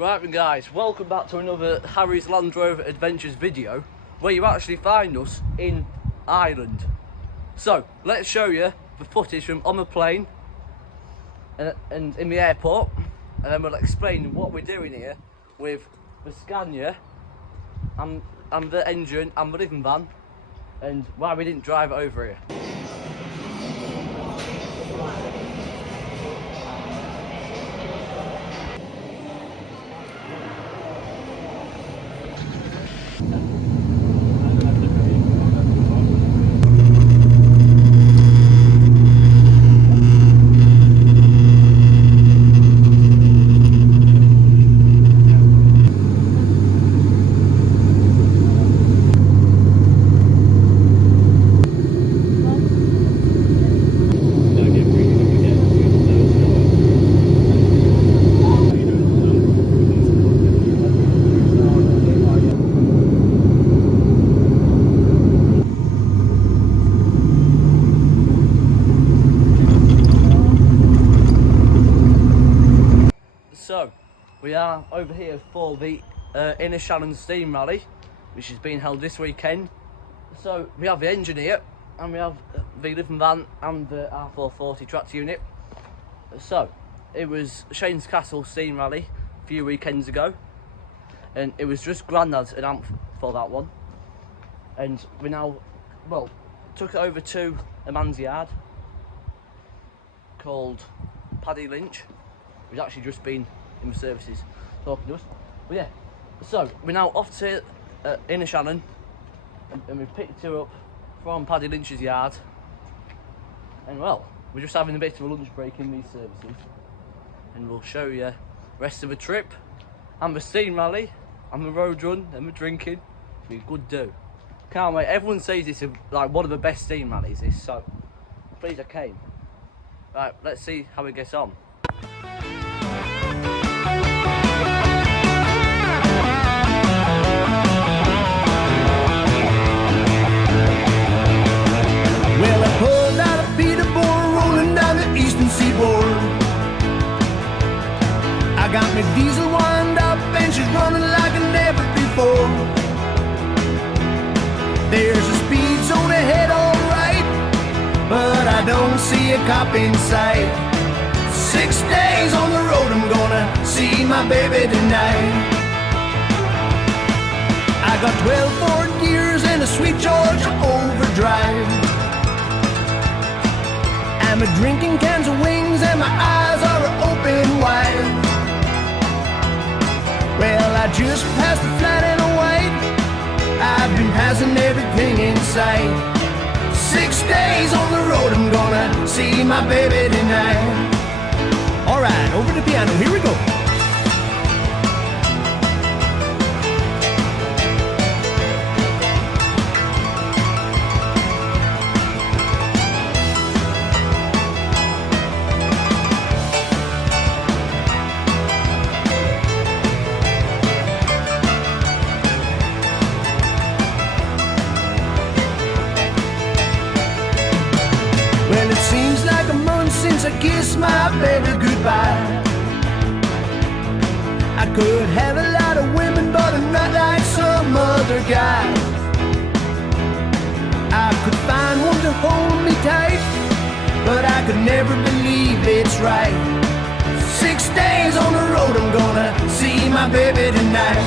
Right then guys, welcome back to another Harry's Land Rover Adventures video, where you actually find us in Ireland. So, let's show you the footage from on the plane and in the airport, and then we'll explain what we're doing here with the Scania and the engine and the living van, and why we didn't drive it over here. So, we are over here for the Innishannon Steam Rally, which is being held this weekend. So, we have the engine here, and we have the living van and the R440 tractor unit. So, it was Shane's Castle Steam Rally a few weekends ago, and it was just Grandad's an amp for that one. And we now, well, took it over to a man's yard called Paddy Lynch, who's actually just been in the services talking to us. But yeah, so we're now off to Innishannon, and we've picked her up from Paddy Lynch's yard, and well, we're just having a bit of a lunch break in these services, and we'll show you the rest of the trip and the steam rally and the road run and the drinking. It'll be a good do. Can't wait. Everyone says this is like one of the best steam rallies, this, so pleased I came. Right, let's see how it gets on. Well, I pulled out a Peterborough rolling down the eastern seaboard. I got my diesel wound up and she's running like never before. There's a speed zone ahead, alright, but I don't see a cop in sight. 6 days on the road, I'm gonna see my baby tonight. I got 12 forward gears and a sweet Georgia overdrive. I'm drinking cans of wings and my eyes are open wide. Well, I just passed the flat and a white. I've been passing everything in sight. 6 days on the road, I'm gonna see my baby tonight. Alright, over to the piano, here we go. Well, it seems like a month since I kissed my baby goodbye. I could have a lot of women, but I'm not like some other guy. I could find one to hold me tight, but I could never believe it's right. 6 days on the road, I'm gonna see my baby tonight.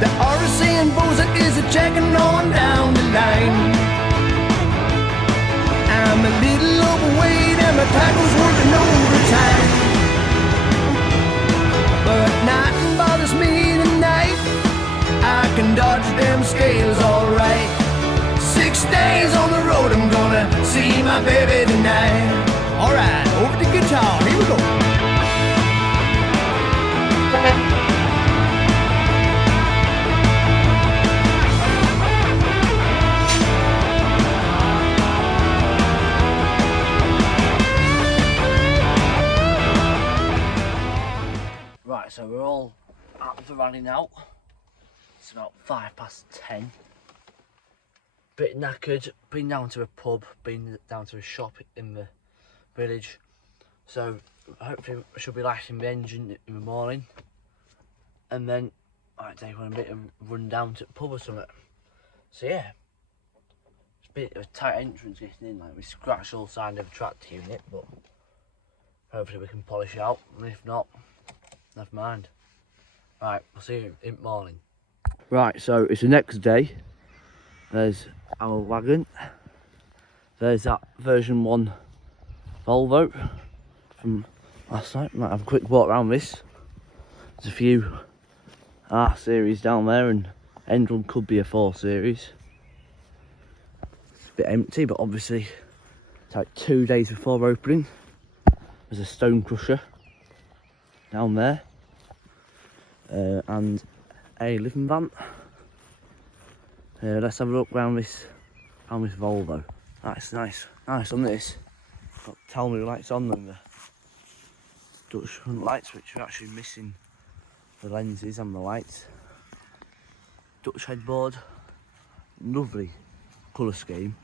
The RSA in Boza is a checking on down the line. I'm a little overweight and my tackle's working overtime, but nothing bothers me tonight. I can dodge them scales alright. 6 days on the road, I'm gonna see my baby tonight. Alright, over to guitar, here we go. Right, so we're all at the rally now. It's about 10:05. Bit knackered, been down to a pub, been down to a shop in the village. So hopefully I should be lashing the engine in the morning, and then I might take on a bit of run down to the pub or something. So yeah, it's a bit of a tight entrance getting in, like we scratched all sides of the tractor unit, but hopefully we can polish it out, and if not, never mind. Right, I'll see you in the morning. Right, so it's the next day. There's our wagon. There's that version 1 Volvo from last night. Might have a quick walk around this. There's a few R series down there, and end one could be a 4 series. It's a bit empty, but obviously it's like 2 days before opening. There's a stone crusher down there, and a living van. Let's have a look around this Volvo. That's nice on this. Got Talmy lights on them, the Dutch front lights, which are actually missing the lenses and the lights. Dutch headboard, lovely colour scheme,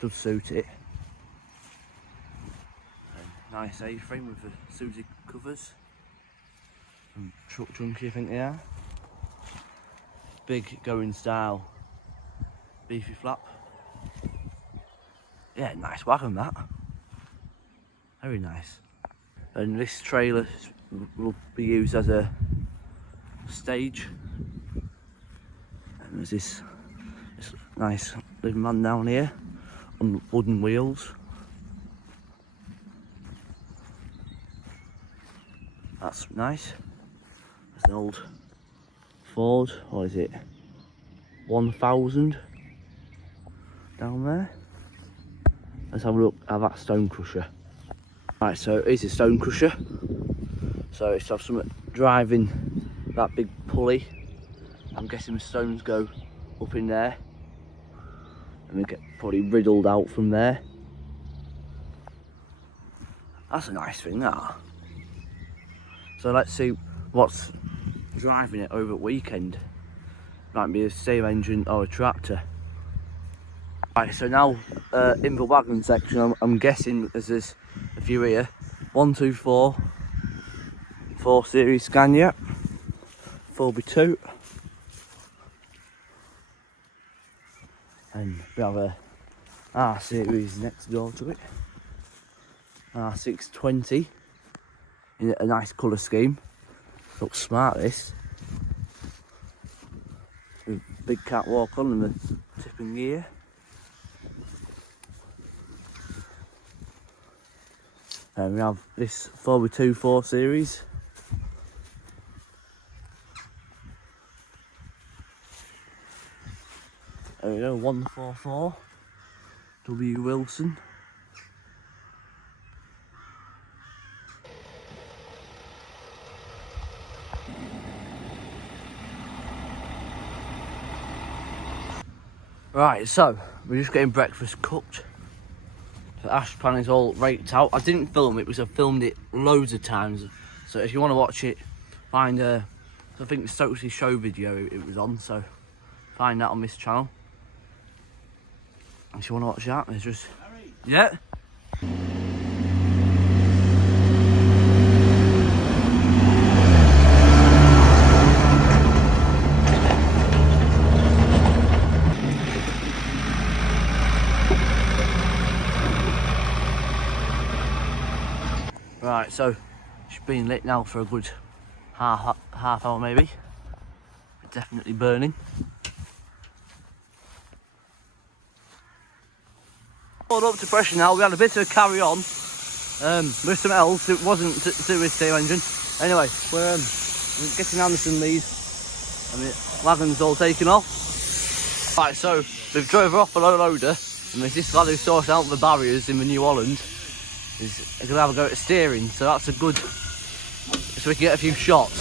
does suit it. Nice A-frame with the Susie covers. And truck junkie, I think they are. Big going style, beefy flap. Yeah, nice wagon that. Very nice. And this trailer will be used as a stage. And there's this nice living man down here on wooden wheels. That's nice. There's an old Ford, what is it? 1000 down there. Let's have a look at that stone crusher. Right, so it's a stone crusher. So it's have something driving that big pulley. I'm guessing the stones go up in there and they get probably riddled out from there. That's a nice thing, that. So let's see what's driving it over the weekend. Might be a steam engine or a tractor. Right, so now in the wagon section, I'm guessing there's a few here. 124 4 Series Scania, 4x2, and we have a R Series next door to it, R620 in a nice colour scheme. Looks smart, this. With big catwalk on and the tipping gear. And we have this 4x2 4 Series. There we go, 144 W Wilson. Right, so we're just getting breakfast cooked. The ash pan is all raked out. I didn't film it because I filmed it loads of times. So if you want to watch it, find I think the Stokesy show video it was on. So find that on this channel. If you want to watch that, it's just yeah. Right, so it's been lit now for a good half hour maybe. Definitely burning. Pulled up to pressure now. We had a bit of a carry on with something else. It wasn't to do with steam engine. Anyway, we're getting Anderson leads and the wagon's all taken off. Right, so we've drove off a loader and there's this lad who sorted out the barriers in the New Holland. He's going to have a go at steering, so that's a good, so we can get a few shots.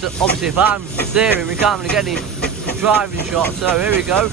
So obviously if I'm steering we can't really get any driving shots, so here we go.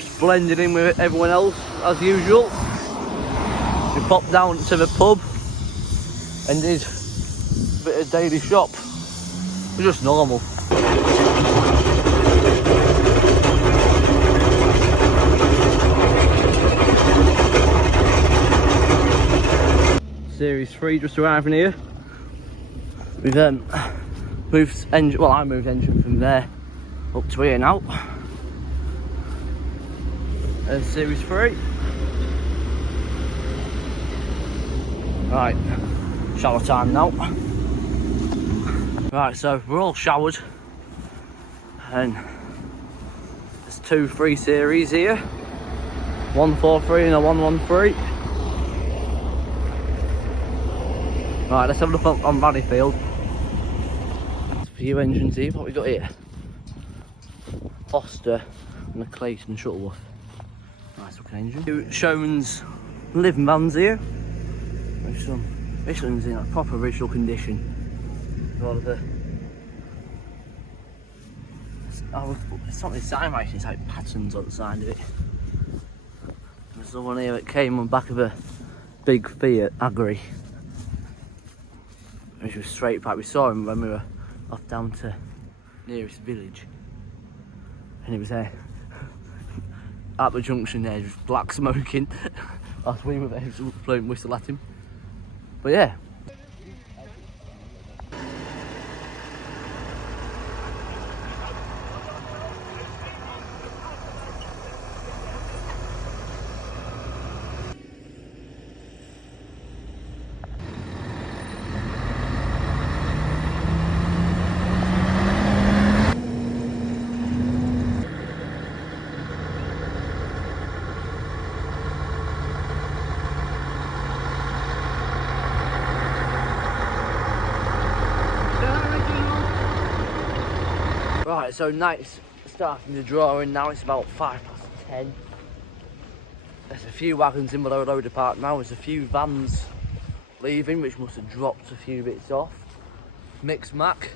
just blended in with everyone else as usual. We popped down to the pub and did a bit of daily shop. We're just normal. Series 3 just arriving here. We've moved engine, well I moved engine from there up to here now. Series 3. Right, shower time now. Right, so we're all showered and there's 2 3 series here. 143 and a 113. Right, let's have a look on Valleyfield. There's a few engines here. What we got here? Foster and a Clayton Shuttleworth. Nice looking engine. 2 Showman's living vans here. With some Michelin's in a proper original condition. All of the... it's not the sign racing, it's like patterns on the side of it. There's the one here that came on the back of a big Fiat Agri. Which was straight back. We saw him when we were off down to nearest village. And it was there. At the junction there, just black smoking. As we were there, blowing whistle at him. But yeah. Right, so night's starting to draw in now. It's about 10:05. There's a few wagons in below loader park now. There's a few vans leaving, which must have dropped a few bits off. Mix Mac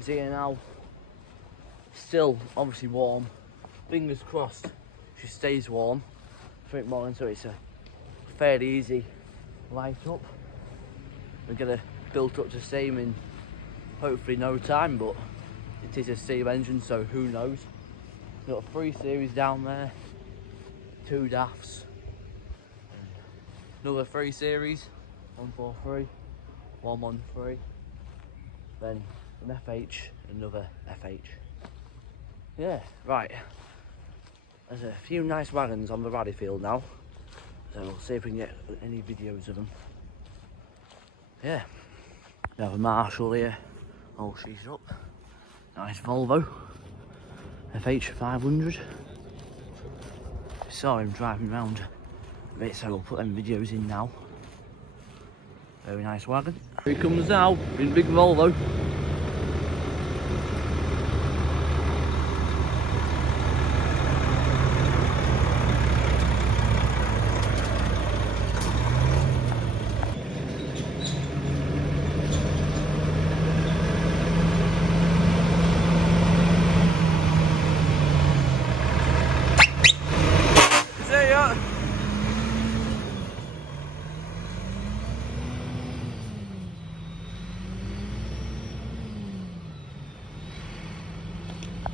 is here now. Still obviously warm. Fingers crossed she stays warm. I think more into it, so it's a fairly easy light up. We're gonna build up to steam in hopefully no time, but it is a steam engine, so who knows. We've got 3 series down there, 2 DAFs, another 3 series, 143, 113, then an FH, another FH. Yeah, right. There's a few nice wagons on the rally field now, so we'll see if we can get any videos of them. Yeah, we have a Marshall here. Oh, she's up. Nice Volvo FH 500. Saw him driving around a bit, so we'll put them videos in now. Very nice wagon. Here he comes now in big Volvo.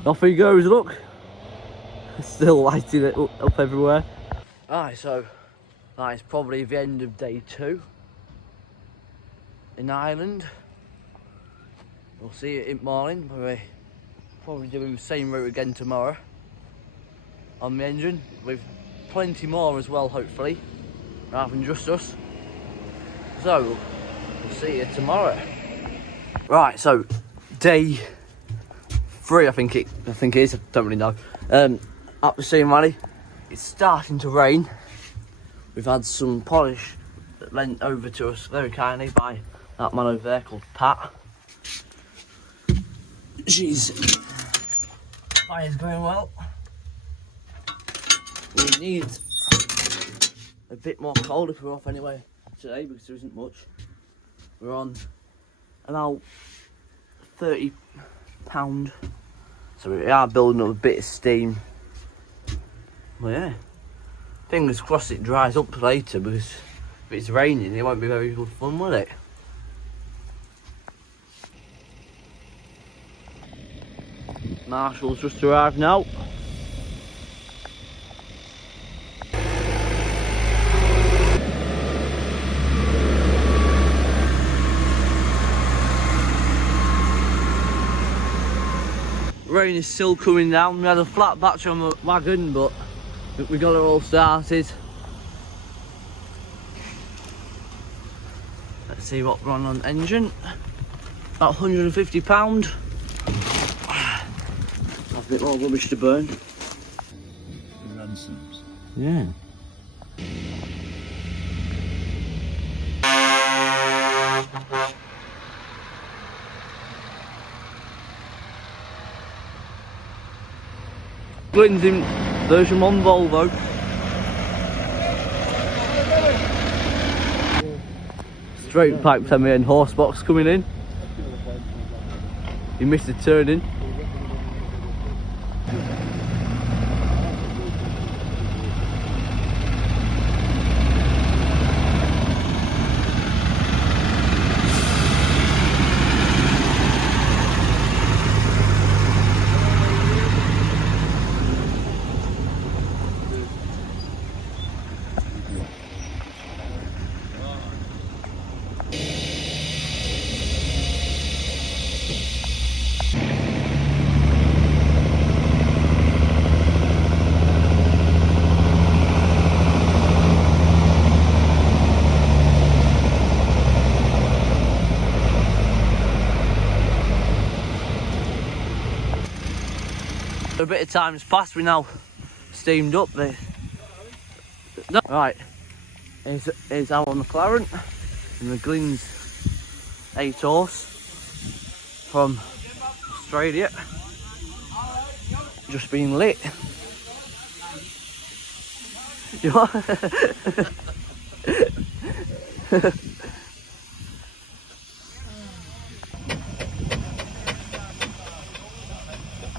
Off he goes, look. Still lighting it up everywhere. Alright, so that is probably the end of day 2 in Ireland. We'll see you in the morning. We're probably doing the same route again tomorrow on the engine, with plenty more as well, hopefully, rather than just us. So we'll see you tomorrow. Right, so day 3, I think it is. I don't really know. Up the Seam Rally, it's starting to rain. We've had some polish lent over to us very kindly by that man over there called Pat. Fire's going well. We need a bit more coal if we're off anyway today, because there isn't much. We're on about £30, so we are building up a bit of steam Well, yeah. Fingers crossed it dries up later, because if it's raining, it won't be very good fun, will it? Marshall's just arrived now. Rain is still coming down. We had a flat batch on the wagon, but we got it all started. Let's see what we're on engine. About £150. A bit more rubbish to burn. Ransoms. Yeah. Glynn's in version 1 Volvo. Straight pipe semi-end horse box coming in. He missed the turning. A bit of time's passed, we now steamed up. No. Right, here's our McLaren and the Glynn's 8 horse from Australia. Just been lit. You what?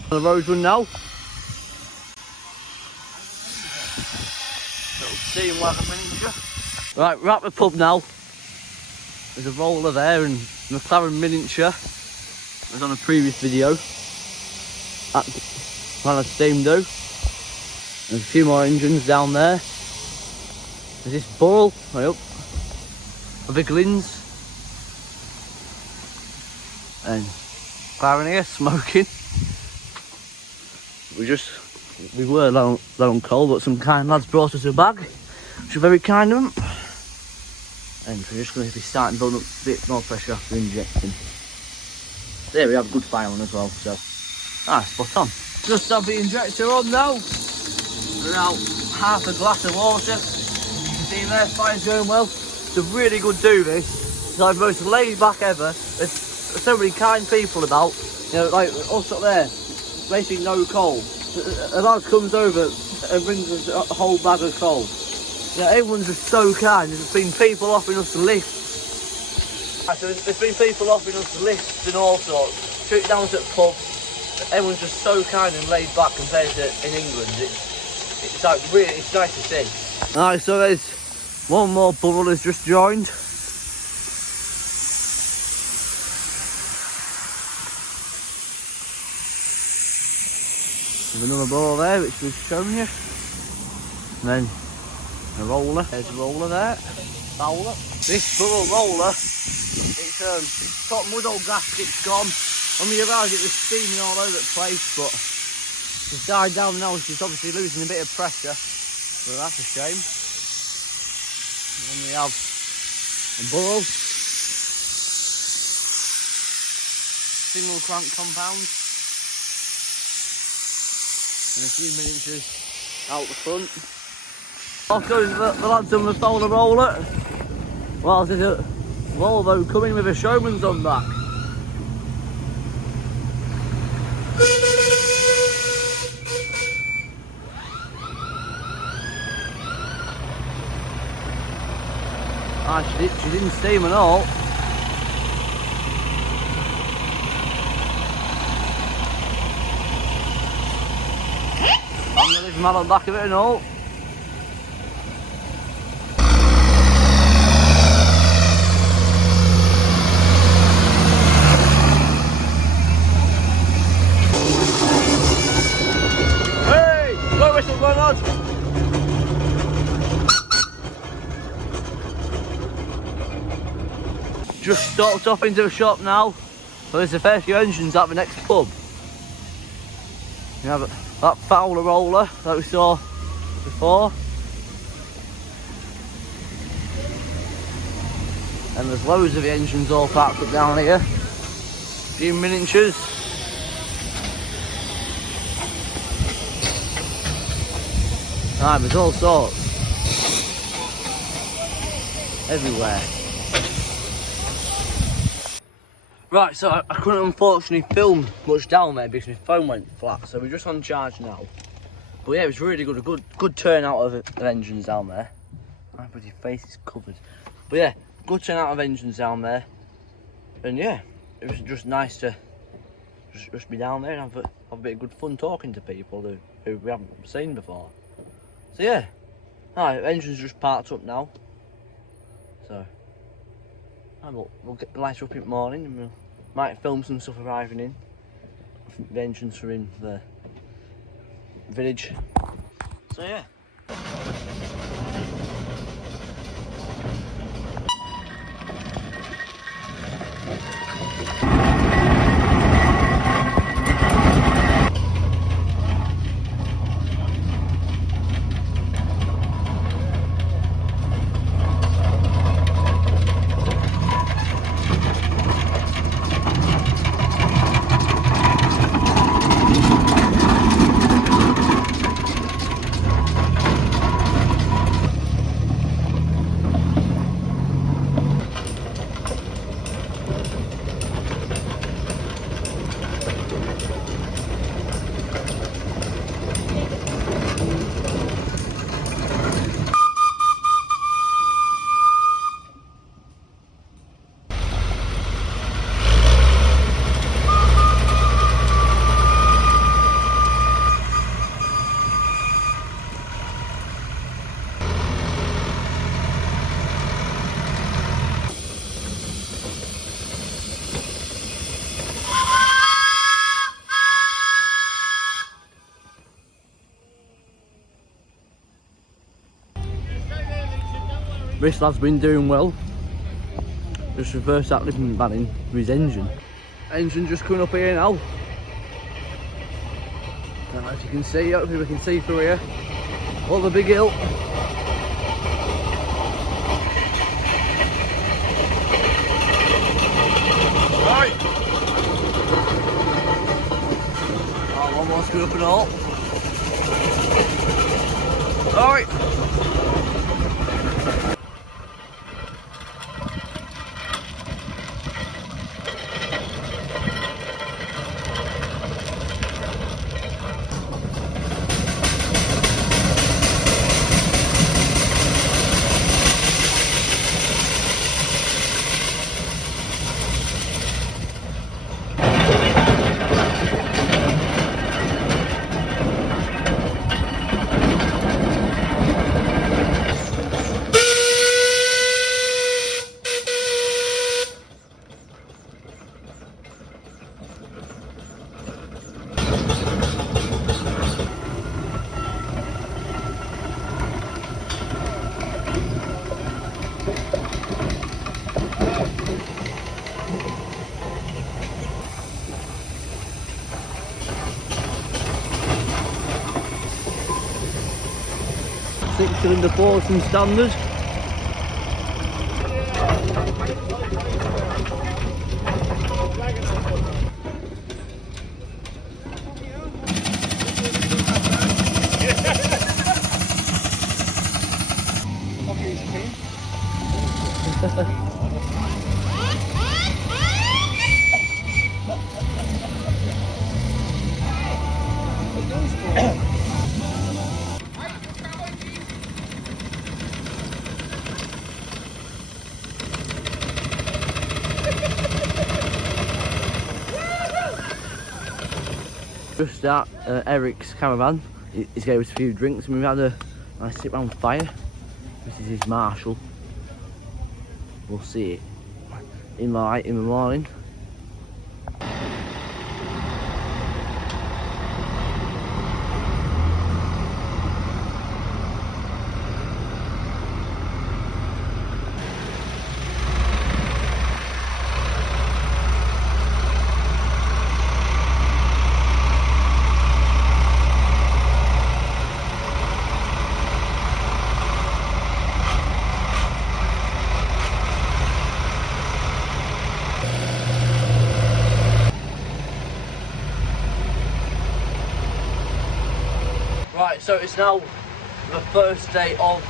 The road run now. Little steam wagon miniature. Right, we're at the pub now. There's a roller there and McLaren miniature. It was on a previous video. At Manor Steam do. There's a few more engines down there. There's this Burrell way up. A big Lynn's. And McLaren here smoking. We were low on coal, but some kind lads brought us a bag, which were very kind of them. And we're just going to be starting building up a bit more pressure after injecting. There we have good fire on as well, so spot on. Just have the injector on now. About half a glass of water. You can see there, fire's going well. It's a really good do this. It's like the most laid back ever. There's so many kind people about. You know, like us up there. Basically no coal. A lad comes over and brings us a whole bag of coal. Yeah, everyone's just so kind. There's been people offering us lifts. So there's been people offering us lifts and all sorts. Straight down to the pub. Everyone's just so kind and laid back compared to in England. It's like really, it's nice to see. Alright, so there's one more Burrell has just joined. There's another ball there which we've shown you. And then a roller. There's a roller there. Bowler. This Burrell roller, it's top mud old gasket's gone. When we arrived it was steaming all over the place, but it's died down now. She's obviously losing a bit of pressure. So that's a shame. And then we have a Burrell. Single crank compound. And a few miniatures out the front. Off goes the lads on the bowler roller. Whilst there's a Volvo coming with a showman's on back. She didn't steam at all. I'm going to there's a man on the back of it and all. Hey! Go whistle, go lads! Just stopped off into a shop now. So there's a fair few engines at the next pub. You have that Fowler roller that we saw before. And there's loads of the engines all parked up down here. A few miniatures. Ah, there's all sorts. Everywhere. Right, so I couldn't unfortunately film much down there because my phone went flat, so we're just on charge now. But yeah, it was really good, a good turnout of engines down there. My bloody face is covered. But yeah, good turnout of engines down there. And yeah, it was just nice to just be down there and have a bit of good fun talking to people who we haven't seen before. So yeah, engine's just parked up now. So we'll get the lights up in the morning and we'll might film some stuff arriving in. The engines are in the village. So yeah. This lad's been doing well. Just reversed that living banning with his engine. Engine just coming up here now. Don't know if you can see, hopefully we can see through here. All the big hill. Right. Oh, one more screw up and all. Alright. Six-cylinder Fortune standard. Just at Eric's caravan. he's gave us a few drinks and we've had a nice sit round fire. This is his Marshall. We'll see it in the light in the morning. Right, so it's now the first day of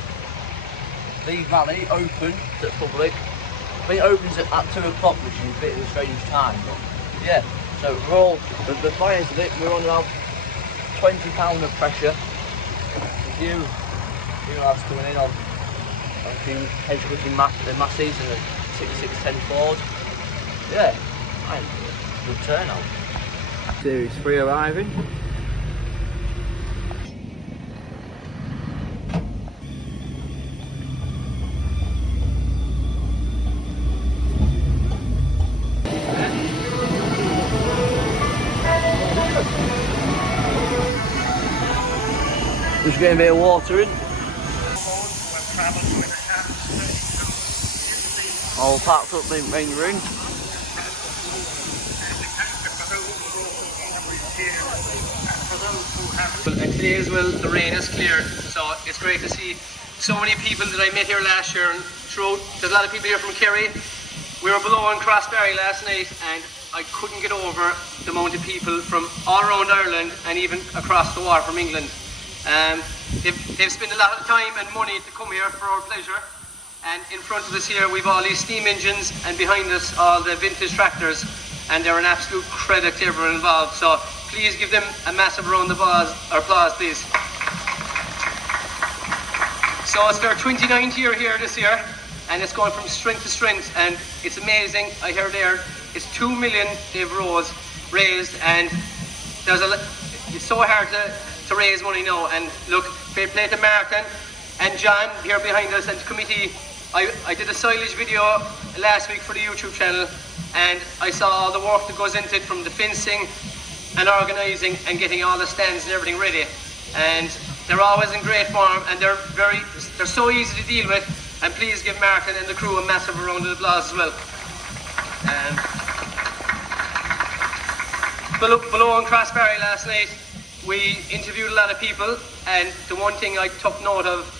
the valley open to the public. I think it opens at 2 o'clock, which is a bit of a strange time, but yeah. So we're all, the fire's lit, we're on about 20 pound of pressure. A few lads coming in on a few head-cutting masses and a 6610 Ford. Yeah, fine, good turnout. Series 3 arriving. Just getting a bit of water in. All packed up in the main room. And today as well, the rain is clear, so it's great to see so many people that I met here last year and throughout. There's a lot of people here from Kerry. We were below in Crossbarry last night and I couldn't get over the amount of people from all around Ireland and even across the water from England. They've spent a lot of time and money to come here for our pleasure. And in front of us here we've all these steam engines and behind us all the vintage tractors, and they're an absolute credit to everyone involved. So please give them a massive round of applause, please. So it's their 29th year here this year, and it's going from strength to strength, and it's amazing. I heard there it's 2 million they've raised, and it's so hard to raise money now. And look, fair play to Martin and John here behind us and the committee. I did a silage video last week for the YouTube channel, and I saw all the work that goes into it, from the fencing and organising and getting all the stands and everything ready. And they're always in great form, and they're so easy to deal with. And please give Martin and the crew a massive round of applause as well. Below in Crossbarry last night, we interviewed a lot of people, and the one thing I took note of,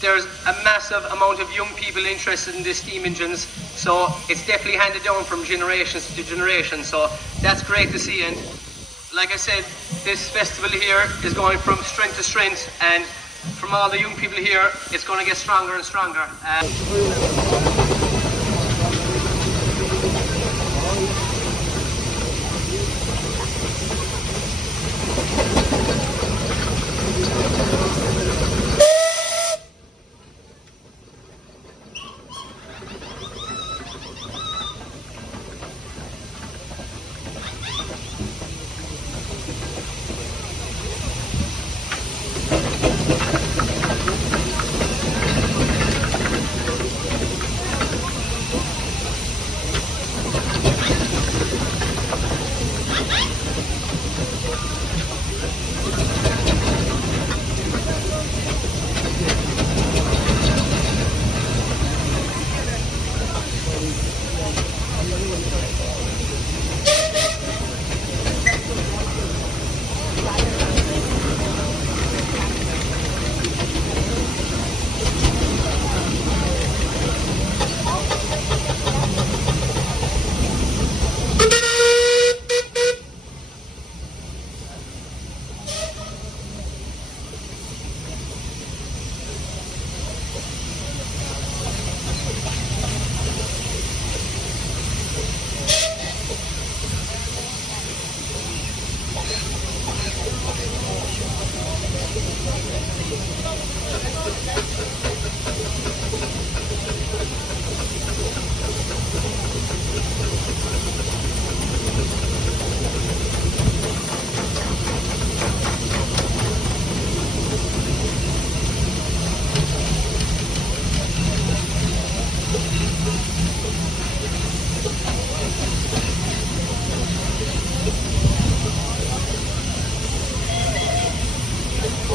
there's a massive amount of young people interested in the steam engines, so it's definitely handed down from generations to generation, so that's great to see. And like I said, this festival here is going from strength to strength, and from all the young people here, it's going to get stronger and stronger.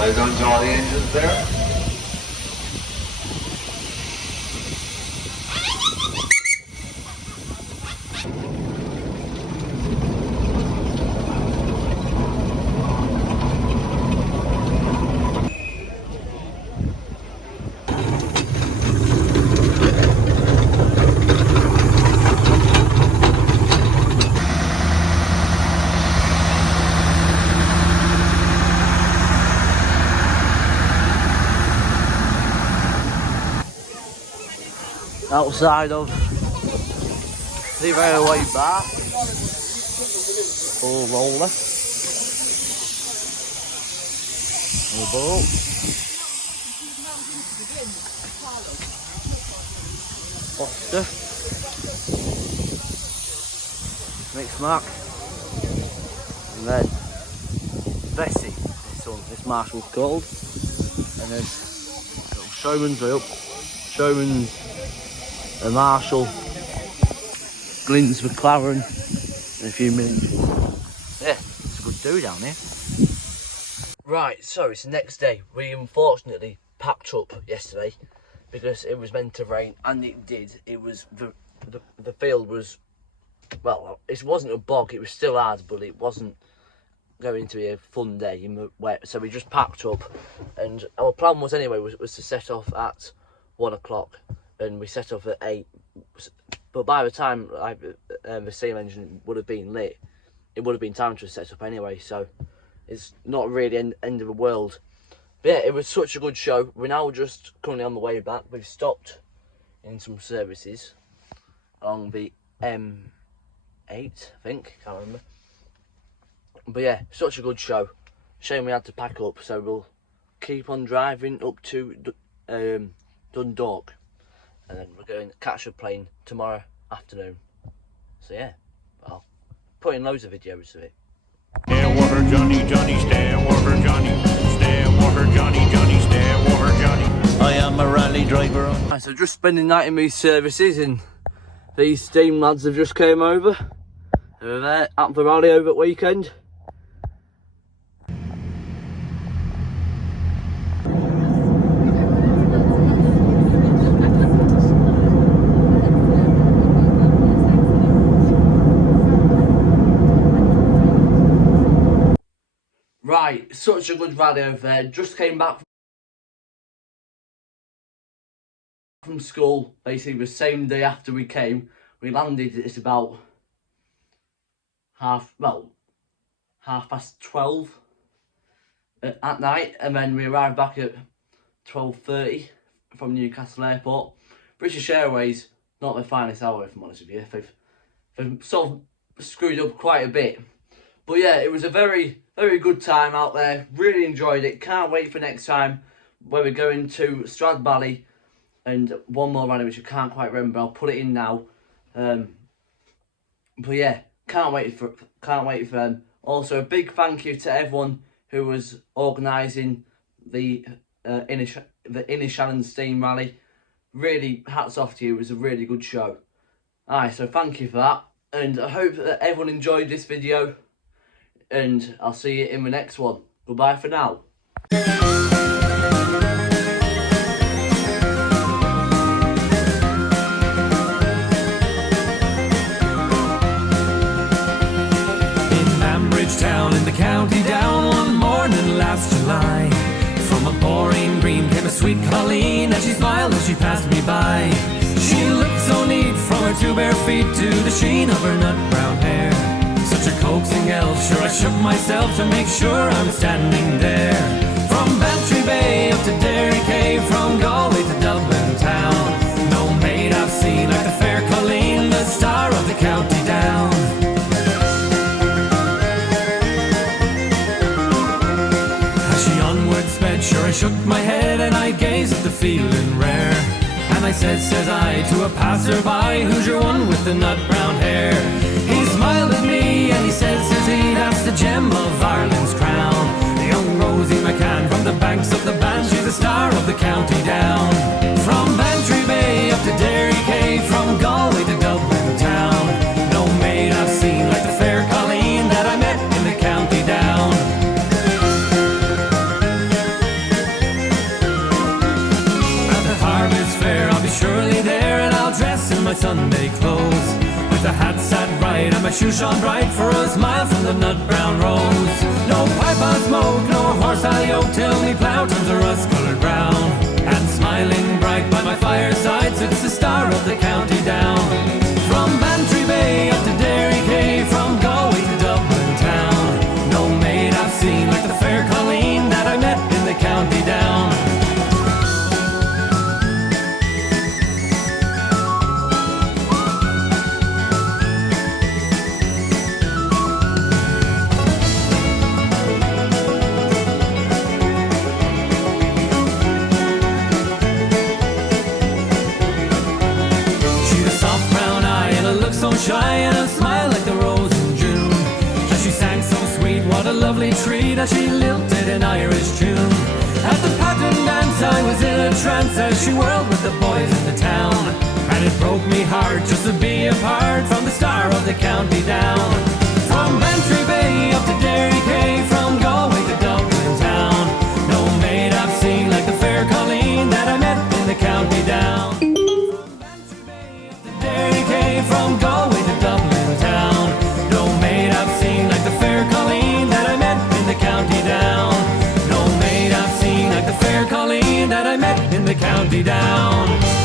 Well done to all the engines there. Outside of the railway bar, full roller, and the boat. Foster, Mix Mark, and then Bessie, this marshal's called, and there's little showman's way up, showman's a Marshall, Glyn's McLaren, and a few miniatures. Yeah, it's a good do down here. Right, so it's the next day. We unfortunately packed up yesterday because it was meant to rain, and it did. It was the field was, well, it wasn't a bog. It was still hard, but it wasn't going to be a fun day in the wet. So we just packed up, and our plan was anyway was to set off at 1 o'clock. And we set off at 8, but by the time the steam engine would have been lit, it would have been time to set up anyway, so it's not really end of the world. But yeah, it was such a good show. We're now just currently on the way back. We've stopped in some services along the M8, I think, can't remember. But yeah, such a good show. Shame we had to pack up, so we'll keep on driving up to Dundalk. And then we're going to catch a plane tomorrow afternoon. So yeah, I'll put in loads of videos of it. Stay water, Johnny, Johnny, stay water, Johnny. Stay water, Johnny, Johnny, stay water, Johnny. I am a rally driver. Right, so just spending the night in these services, and these steam lads have just came over. They were there at the rally over at weekend. Right, such a good rally over there. Just came back from school, basically the same day after we came. We landed at about half past 12 at night, and then we arrived back at 12:30 from Newcastle Airport. British Airways, not the finest hour, if I'm honest with you. They've sort of screwed up quite a bit. But yeah, it was a very, very good time out there. Really enjoyed it. Can't wait for next time, where we're going to Stradbally and one more rally which I can't quite remember. I'll put it in now. But yeah, can't wait for them. Also, a big thank you to everyone who was organising the Innishannon Steam Rally. Really, hats off to you. It was a really good show. Alright, so thank you for that, and I hope that everyone enjoyed this video. And I'll see you in the next one. Goodbye for now. Town in the county down one morning last July. From a pouring green came a sweet Colleen, and she smiled as she passed me by. She looked so neat from her two bare feet to the sheen of her nut brown hair. Such a coaxing elf, sure I shook myself to make sure I'm standing there. From Bantry Bay up to Derry Cave, from Galway to Dublin town, no maid I've seen like the fair Colleen, the star of the county down. Sure, I shook my head and I gazed at the feeling rare. And I says I, to a passerby, who's your one with the nut brown hair? He smiled at me and he says he, that's the gem of Ireland's crown. The young Rosie McCann from the banks of the Bann, she's the star of the county down. From Bantry Bay up to Derry Cave, from Galway to Dublin town, no maid I've seen like the fair Colleen that I met in the county down. my Sunday clothes, with a hat sat right and my shoes shone bright for a smile from the nut brown rose. No pipe I smoke, no horse I'll yoke till me plough turns a rust-coloured brown. And smiling bright by my fireside sits the star of the county down. From Bantry Bay up to Derry Quay, from Galway to Dublin town, no maid I've seen like the fair Colleen that I met in the county down. So shy and a smile like the rose in June, as she sang so sweet, what a lovely treat, as she lilted an Irish tune. At the pattern dance I was in a trance as she whirled with the boys in the town, and it broke me heart just to be apart from the star of the county down. From Bantry Bay up to Derry Quay, from Galway to Dublin town, no maid I've seen like the fair Colleen that I met in the county down. From Galway to Dublin town, no maid I've seen like the fair Colleen that I met in the county down. No maid I've seen like the fair Colleen that I met in the county down.